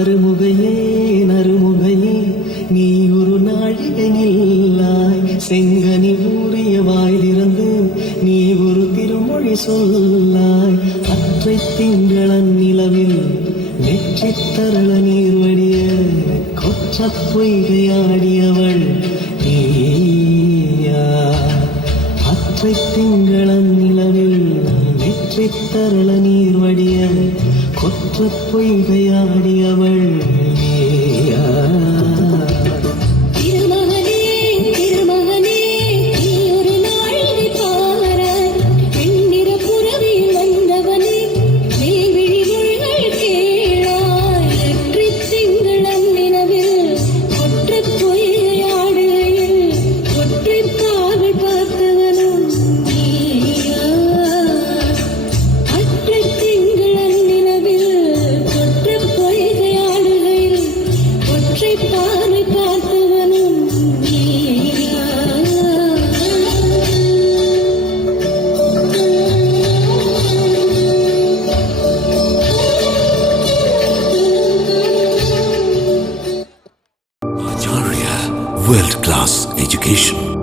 நறுமுகையே நறுமுகையே நீ ஒரு நாழிகை நில்லாய் செங்கனி ஊறிய வாய் திறந்து நீ ஒரு திருமொழி சொல்லாய் அற்றை திங்களன் நிலவில் வெற்றி தரள நீர் வடிய கொற்ற பொய்கையாடியவள் நீயா அற்றை திங்களன் நிலவில் வெற்றி தரள நீர் வடிய கொற்ற பொய்கையாடியவள் நீயா World class education.